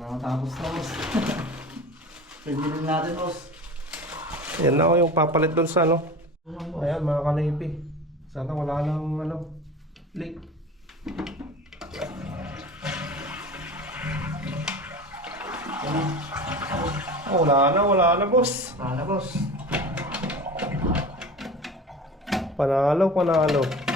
Nakatapos na, boss. Pagbilin natin, boss. Yan na ako yung papalit doon sa ano. Ayan mga kanipi. Sana wala nang ano, leak. Oh, wala na, wala na boss. Paano, boss? Panalo, panalo.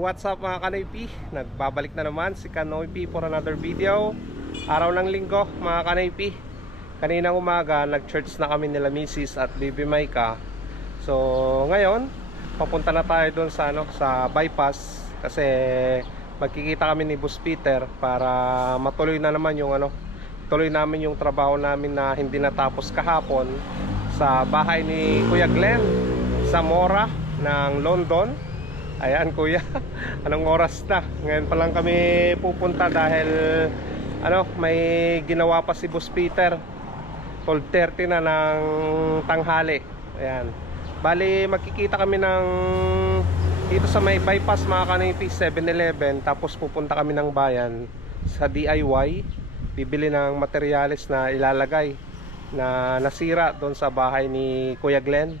What's up mga Kanoypi? Nagbabalik na naman si Kanoypi for another video Araw ng linggo mga Kanoypi Kaninang umaga nag-church na kami nila Mrs. at Baby Maika So ngayon papunta na tayo doon sa, ano, sa bypass Kasi magkikita kami ni Boss Peter para matuloy na naman yung ano Tuloy namin yung trabaho namin na hindi natapos kahapon Sa bahay ni Kuya Glenn Sa Mora ng London Ayan kuya, anong oras na? Ngayon pa lang kami pupunta dahil ano, may ginawa pa si Boss Peter. 12.30 na ng tanghali. Ayan. Bali magkikita kami ng dito sa may bypass mga kanipi 7-Eleven Tapos pupunta kami ng bayan sa DIY Bibili ng materyales na ilalagay na nasira doon sa bahay ni Kuya Glenn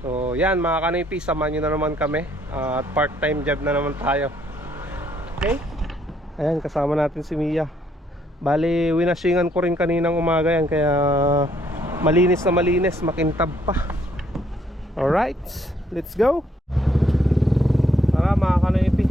So yan mga kanipi, samahan nyo na naman kami. Ah, At part-time job na naman tayo. Okay? Ayan, kasama natin si Mia. Bali, winasingan ko rin kaninang umaga yan Kaya malinis na malinis, makintab pa. Alright, let's go Tara mga kanipi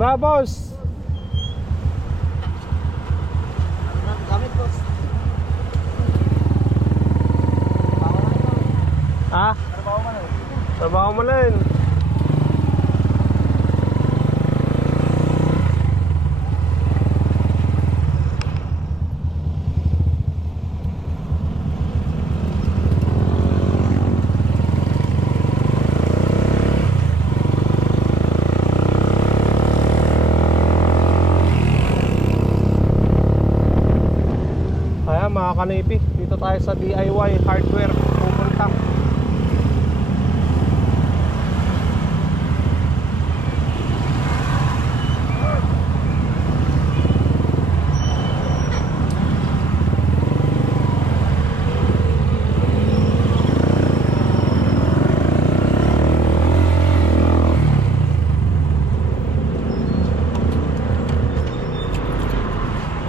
Tara boss Gamit, boss. Ah, Trabaho ka na, eh. trabaho mo na yun Ayan mga kanipi, dito tayo sa DIY hardware pupunta.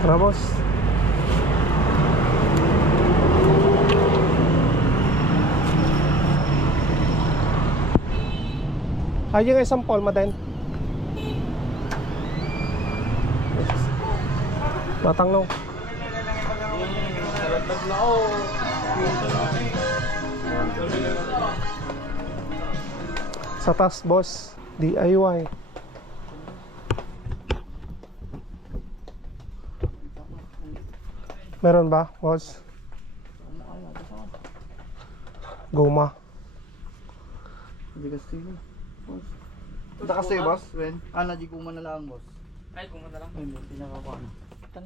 Tara boss. Ay, yung isang Paul Maden. Batang no. Sa taas, boss. DIY. Meron ba, boss? Hindi kasi yun, boss. Punta kasi, boss, when? Ah, na lang, boss. Ay, kung ano lang. Ay, hindi, pinakakuha na. Tan.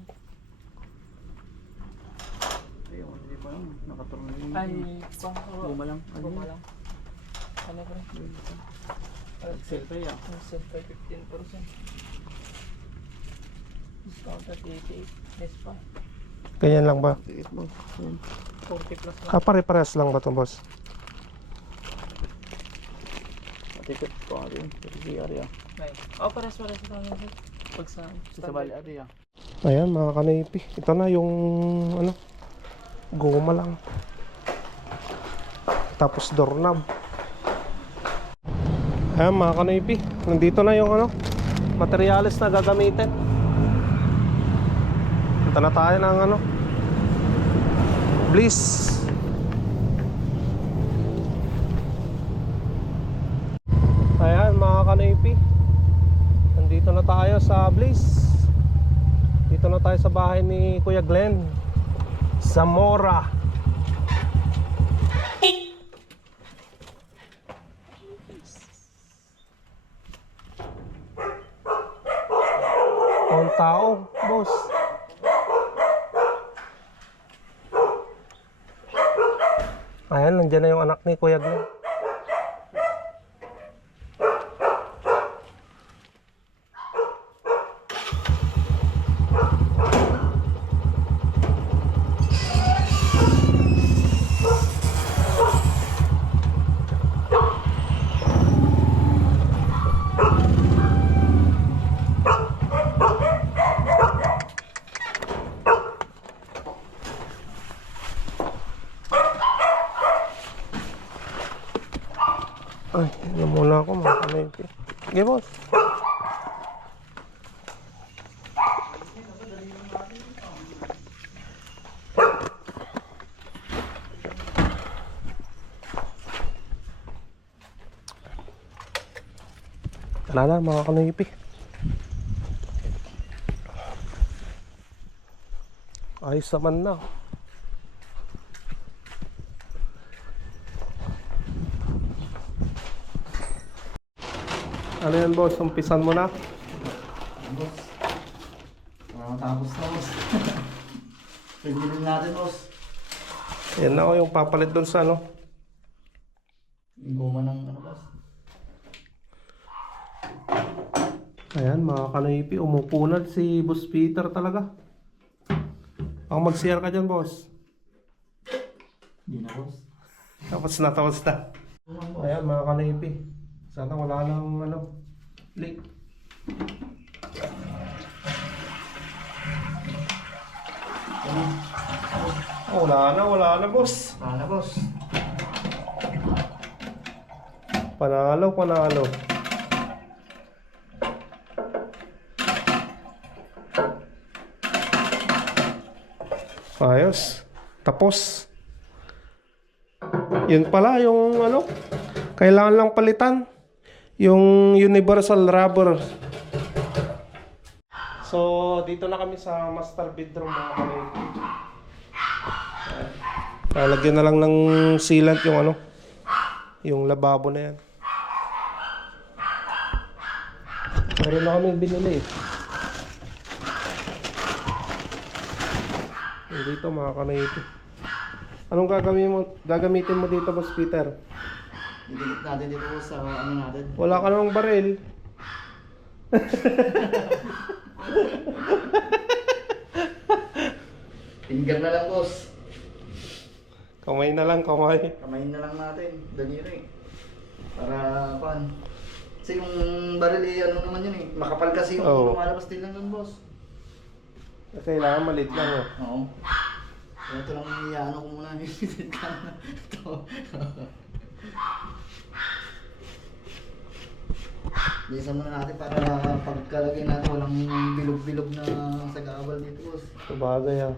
Ayun, hindi pa lang. Nakaturun na yun. Ay, pang Guma lang. Ano Guma lang. Ano ba? Excel pa yan. Send pa 15%. Discount at 88. Yes pa. Ganyan lang ba? Tiit, boss. Ayun. 40 plus lang. Ah, pare-pares lang ba ito, boss? Ticket ko. Sa CR yan. Ay. Oh, pares pares ano sir. Pag sa Sa bali, ari yan. Ayan, mga kanipi. Ito na yung, ano, guma lang. Tapos doorknob. Ayan, mga kanipi. Nandito na yung, ano, materyales na gagamitin. Punta na tayo ng, ano, Bliss. Ayan, mga kanipi. Nandito Dito na tayo sa Bliss. Dito na tayo sa bahay ni Kuya Glenn. Zamora. Ang tao, boss. Ayan, nandiyan na yung anak ni Kuya Glenn. Ay, ano muna ako mga kanaypi. Sige, boss. Tara na mga kanaypi. Ayos naman na. Boss? Umpisan mo na? Boss. Para matapos na, boss. Pagbilin natin, boss. Yan na ako yung papalit doon sa ano. Yung goma ng ano, boss. Ayan mga kanaypi, umupo na si Boss Peter talaga. Ang mag-share ka dyan boss. Hindi na, boss. Tapos na, tapos na. Ayan mga kanaypi. Sana wala nang ano, leak. Oh, wala na, wala na boss. Para na, boss. Panalo, panalo. Ayos. Tapos. Yun pala yung ano, kailangan lang palitan. Yung universal rubber. So, dito na kami sa master bedroom mga kami. Lalagyan na lang ng sealant yung ano, yung lababo na yan. Meron na kami binili eh. Dito mga kanayito. Anong gagamitin mo, gagamitin mo dito, Boss Peter? Didikit natin dito, sa ano natin. Wala ka namang baril. Finger na lang, boss. Kamay na lang, kamay. Kamayin na lang natin. Daliri. Para, pan. Kasi yung baril, eh, ano naman yun eh. Makapal kasi yung Oo. lumalabas din lang dun, boss. Kailangan malit lang oh. Oo. Ito lang iyaano ko muna. Ibisit ka na. Ito. Bilisan muna natin para pagkalagay natin walang bilog-bilog na sagabal dito, boss. Sabagay ah.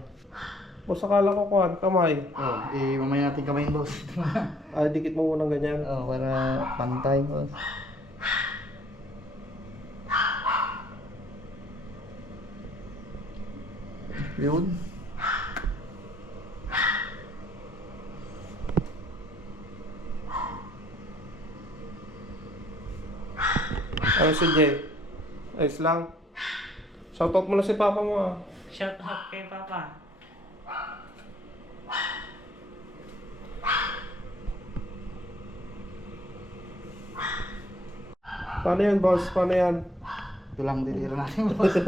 Boss, akala ko kuhan, kamay. Oo, eh mamaya natin kamayin, boss. Ay, dikit mo munang ganyan. Oo, para pantay, boss. Yun. Ano si Jay? Ayos lang. Shoutout mo na si Papa mo ah. Shout out kay Papa. Paano yan, boss? Paano yan? Ito lang dilira natin, boss.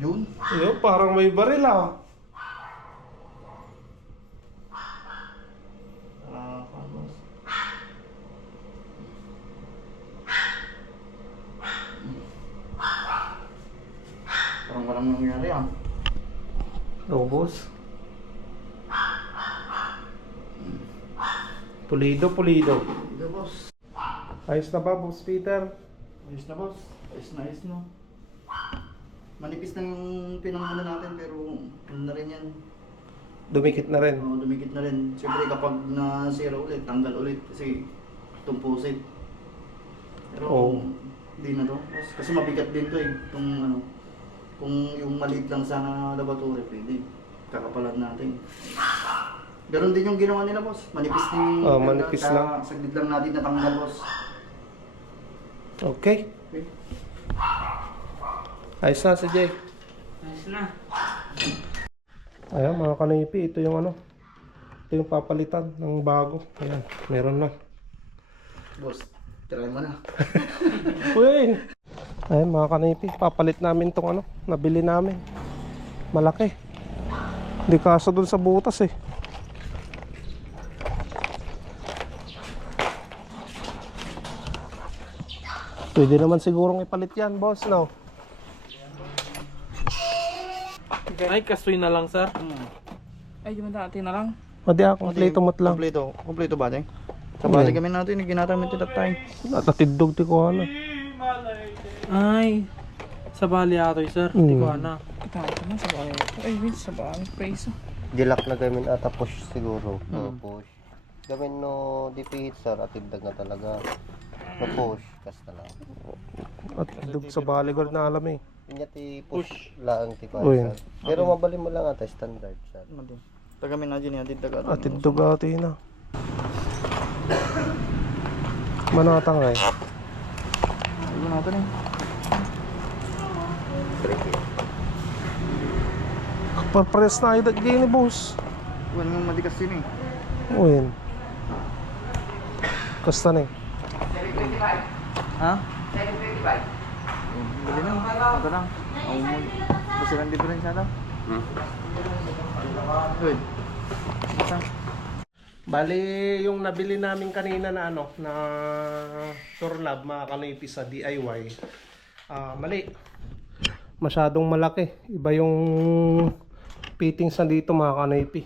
Yun. Yun, parang may baril. Ah, uh, boss. Parang walang nangyari ah. Oo, boss. Pulido, pulido. Ito, boss. Ayos na ba, Boss Peter? Ayos na, boss. Ayos na, ayos no. Manipis na yung pinangunan natin pero ano na rin yan. Dumikit na rin. Oo, dumikit na rin. Siyempre kapag nasira ulit, tanggal ulit kasi tumpusit. Pero Oo. hindi na to. Kasi- Kasi mabigat din to eh. Kung ano, kung yung maliit lang sa laboratory, pwede. Kakapalan natin. Ganon din yung ginawa nila, boss. Manipis din. Oo, manipis Kaya lang. Saglit lang natin natanggal, boss. Okay. Okay. Ayos na si Jay. Ayos na. Ayan mga kanipi, ito yung ano. Ito yung papalitan ng bago. Ayan, meron na. Boss, try mo na. Uy! Ayan mga kanipi, papalit namin tong ano, nabili namin. Malaki. Hindi kaso dun sa butas eh. Pwede naman sigurong ipalit yan, boss, no? Ay, kasoy na lang, sir. Ay, yung dati na lang. Pwede ako, kompleto mat lang. Kompleto. Kompleto ba, Teng? Sa bali kami natin, ginatamit ito tayo. Natatidog ti ko ano. Ay, sa bali ato, sir. Hindi ko Mm. ana. Kita ko na sa bahay. Ay, wait, sa bahay. Praise. Dilak na gamin ata push siguro. No, push. Gamin no dipihit sir at tindag na talaga. No push kasta lang. At tidog sa baligod na alam eh. Inya ti push lang ti ko Uy. sir. Pero mabalin mo lang ata standard sir. Tagamin na dyan yan, taga. At tidog ati na. Manatang ay. Ito natin eh. Parpares na ay gini boss. Huwag mong matikas yun eh. Uy. Kasta na eh. Ha? 725. Bili na. Ito lang. Ang mo. Basta lang difference ata. Hmm? Good. Basta. Bali, yung nabili namin kanina na ano, na Turlab, mga kanipi sa DIY, ah mali. Masyadong malaki. Iba yung fittings na dito, mga kanipi.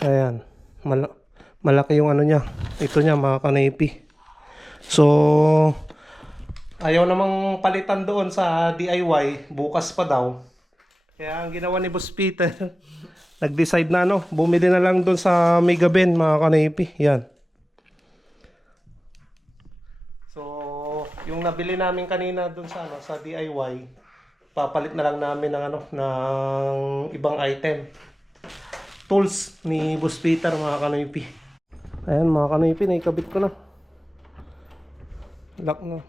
Ayan. Mal- malaki yung ano niya. Ito niya, mga kanipi. So, ayaw namang palitan doon sa DIY. Bukas pa daw. Kaya ang ginawa ni Boss Peter, nag-decide na ano, bumili na lang doon sa Mega Ben mga kanaypi. Yan. So, yung nabili namin kanina doon sa ano, sa DIY, papalit na lang namin ng ano, ng ibang item. Tools ni Boss Peter mga kanaypi. Ayan mga kanaypi, naikabit ko na. Lock na.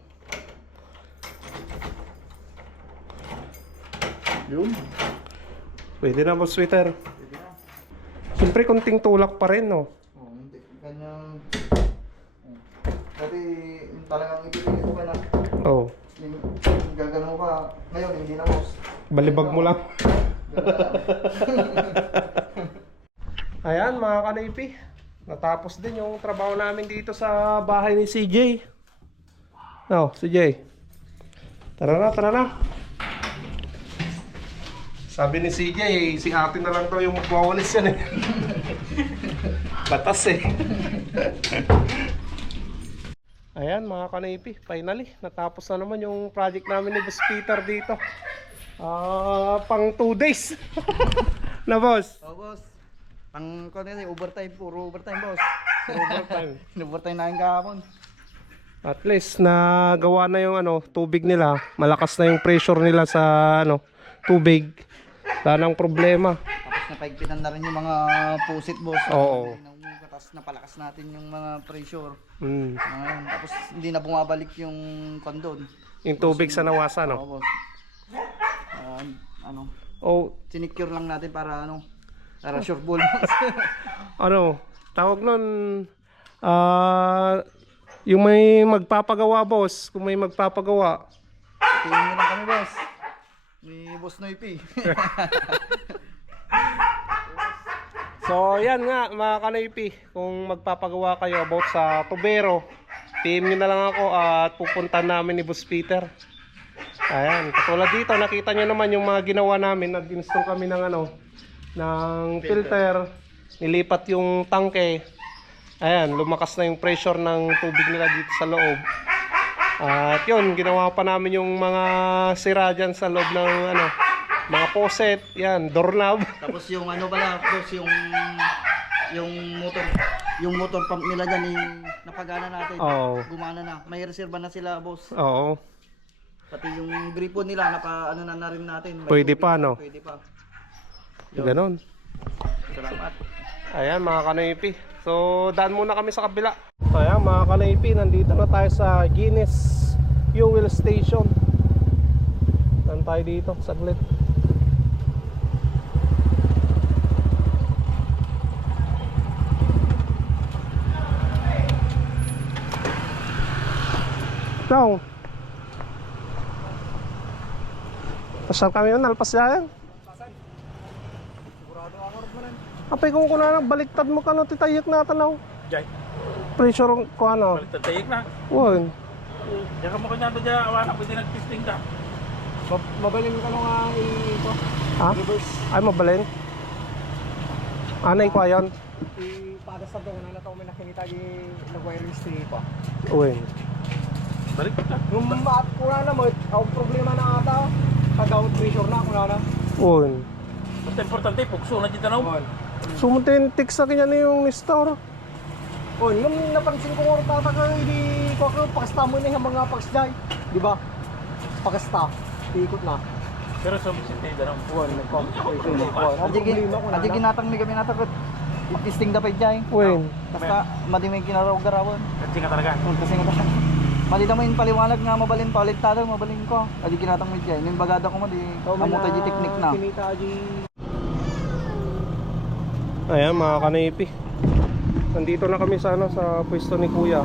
Yun. Pwede na Boss Peter. Siyempre, konting tulak pa rin, no? Oh, hindi. Kanyang... Dati, talagang ipipilit ko ka na. Oh, Yung yung gagano ka. Ngayon, hindi na boss. balibag mo lang. Ayan mga kanaypi, natapos din yung trabaho namin dito sa bahay ni CJ. No, CJ. Tara na, tara na. Sabi ni CJ, si ate na lang daw yung magwawalis yan eh. Batas eh. Ayan mga kanaypi, finally, natapos na naman yung project namin ni Boss Peter dito. Ah, pang 2 days. na boss. Oh, boss. Ang kung ano overtime, puro overtime, boss. Puro overtime. overtime namin kahapon. At least nagawa na yung ano, tubig nila. Malakas na yung pressure nila sa ano, tubig. Wala nang problema. Tapos napaigpitan na rin yung mga pusit, boss. Oo. Tapos napalakas natin yung mga pressure. Mm. Ngayon, tapos hindi na bumabalik yung kondon. Yung tubig sa nawasa, no? Oo, boss. Ah, ano, O, sinicure lang natin para ano, para sure ball, ano, tawag nun, ah, yung may magpapagawa, boss. Kung may magpapagawa. Tingin lang kami, boss. Ni Boss Noypi. So, yan nga, mga kanaypi. Kung magpapagawa kayo about sa tubero, PM nyo na lang ako at pupunta namin ni Boss Peter. Ayan, katulad dito, nakita nyo naman yung mga ginawa namin. Nag-install kami ng ano, ng filter. Nilipat yung tangke. Ayan, lumakas na yung pressure ng tubig nila dito sa loob. At yun, ginawa pa namin yung mga sira dyan sa loob ng ano, mga poset, yan, doorknob. Tapos yung ano pala, boss, yung yung motor yung motor pump nila dyan eh, napagana natin. Oo. Gumana na. May reserva na sila, boss. Oo. Pati yung gripo nila, napa ano na na rin natin. May Pwede pa, no? Pwede pa. Ganon. Salamat. Ayan mga kanaypi. So daan muna kami sa kabila. So ayan mga kanaypi, nandito na tayo sa Guinness Fuel Station. Saan tayo dito? Saglit. Ikaw. Pasal kami yun, alpas yan. Apay kung kuna na baliktad mo kano titayak na tanaw. Jay, Pressure ko ano. balik tayik na. Won. Diyan ka mo kanya doon dyan, awan, pwede nag-testing ka. Mabaling ka nung nga ito. Ha? Ay mabalin. Anay ko ayon. Para sa doon na nato may nakikita di nag-wireless pa. Uy. Balik ka. Yung maat ko na naman, ang problema na ata, pag-out pressure na, kuna na. Uy. Basta importante, pugso na dito na. Sumutin tik sa kanya na yung store. Oh, nung napansin ko nga tata ka, hindi ko ako pakasta mo na yung mga paksday. Di ba? Pakasta. Ikot na. Pero sa Vicente, darang. One, nag-compensation na. One, ang problema ko na. adi ginatang mi kami natakot. Mag-testing dapat dyan. Uy. Basta madimay kinaraw-garawan. Kasi ka talaga. Kung kasi nga Mali na mo yung paliwanag nga mabalin palit tado mabalin ko. Adi kinatang mi dyan. Yung bagada ko mo di amo tayo technique na. Kinita di Ayan mga kanaypi. Nandito na kami sa ano sa pwesto ni Kuya.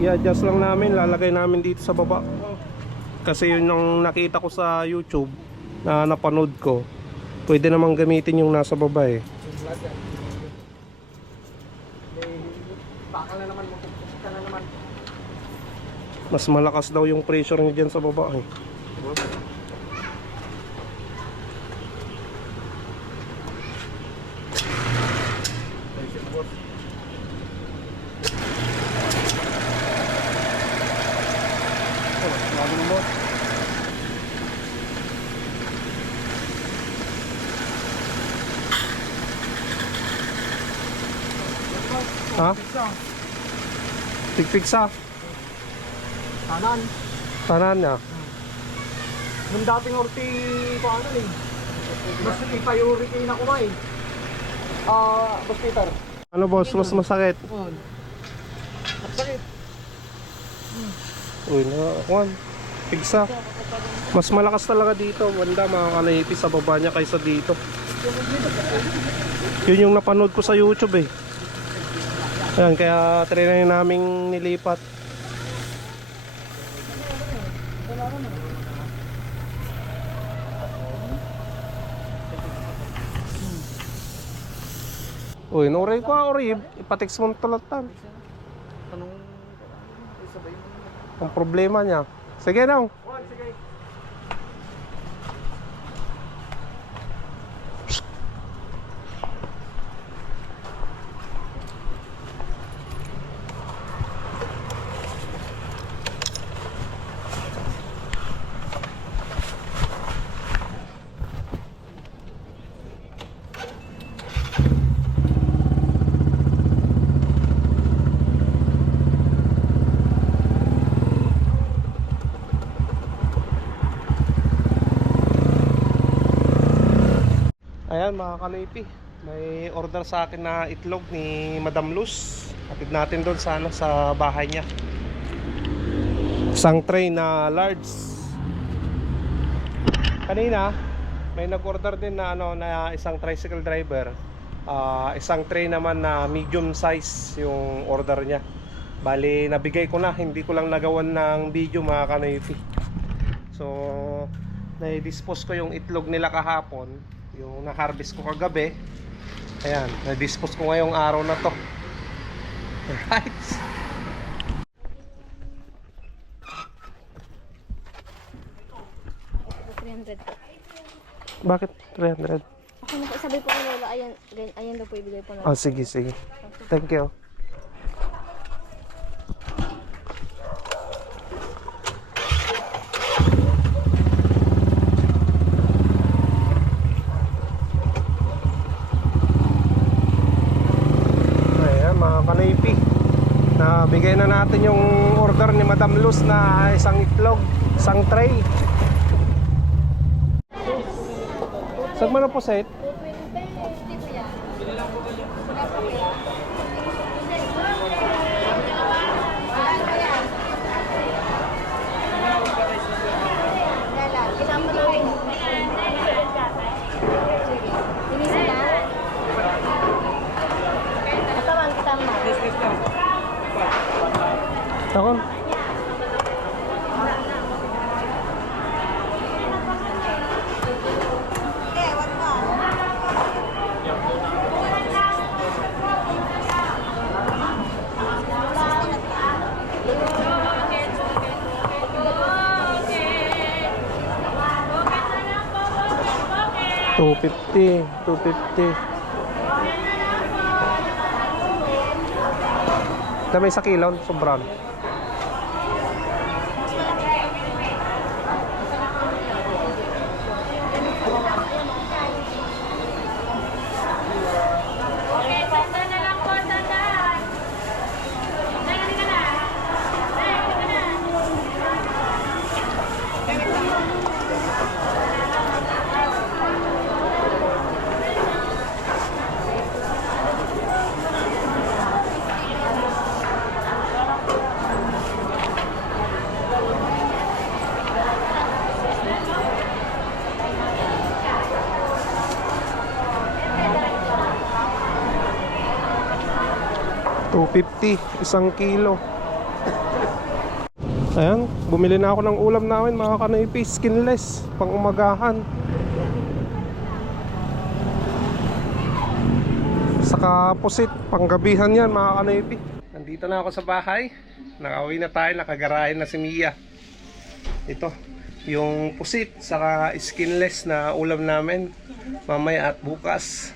I-adjust lang namin, lalagay namin dito sa baba. Kasi yun yung nakita ko sa YouTube na napanood ko. Pwede namang gamitin yung nasa baba eh. Bakal na naman, magpupusok ka na naman. Mas malakas daw yung pressure niya dyan sa baba eh. Ha? Tigpiksa. Kanan. Tanan niya. Nung dating orti ko ano eh. Mas ipa-uricane ako ba eh. Ah, Boss Peter. Ano boss, mas masakit? On. Sakit. Uy, na, kuwan. Pigsa. Mas malakas talaga dito. Banda, mga kanaypi sa baba niya kaysa dito. Yun yung napanood ko sa YouTube eh. Ayan, kaya trinay naming nilipat. Uy, nuray ko orib. Ipatix mo talatan. Anong isabay mo? Ang problema niya. Sige nang. Ayan mga kanipi, may order sa akin na itlog ni Madam Luz. Atid natin doon sa, ano, sa bahay niya. Isang tray na large. Kanina, may nag-order din na ano na isang tricycle driver. Ah, isang tray naman na medium size yung order niya. Bali, nabigay ko na, hindi ko lang nagawan ng video mga kanipi. So, na-dispose ko yung itlog nila kahapon yung na-harvest ko kagabi ayan, na-dispose ko ngayong araw na to right po 300 po. bakit 300? Ako na po, sabi po ni Lola, ayan, ayan daw po ibigay po na. oh sige sige thank you Nabigay na natin yung order ni Madam Luz na isang itlog, isang tray. Saan mo na po set? 250, 250. Dami sa kilaw, sobrang. Two fifty, isang kilo. Ayan, bumili na ako ng ulam namin mga kanaypi, skinless, pang umagahan. Saka pusit, panggabihan yan mga kanaypi. Nandito na ako sa bahay. Nakauwi na tayo, nakagarahin na si Mia. Ito, yung pusit, saka skinless na ulam namin. Mamaya at bukas.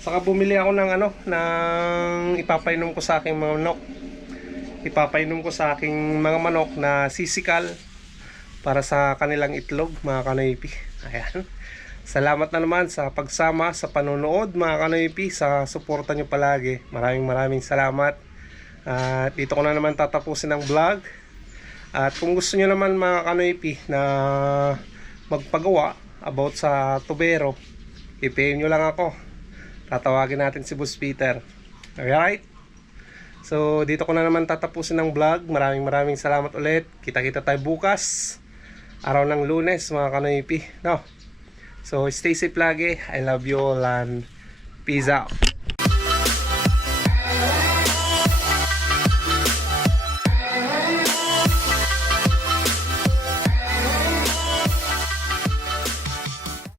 Saka bumili ako ng ano, ng ipapainom ko sa aking mga manok. Ipapainom ko sa aking mga manok na sisikal para sa kanilang itlog, mga kanoypi. Ayan. Salamat na naman sa pagsama, sa panonood, mga kanoypi, sa suporta nyo palagi. Maraming maraming salamat. At dito ko na naman tatapusin ang vlog. At kung gusto nyo naman mga kanoypi na magpagawa about sa tubero, i-PM nyo lang ako tatawagin natin si Boss Peter. Alright? So, dito ko na naman tatapusin ang vlog. Maraming maraming salamat ulit. Kita-kita tayo bukas. Araw ng lunes, mga kanoypi. No? So, stay safe lagi. I love you all and peace out.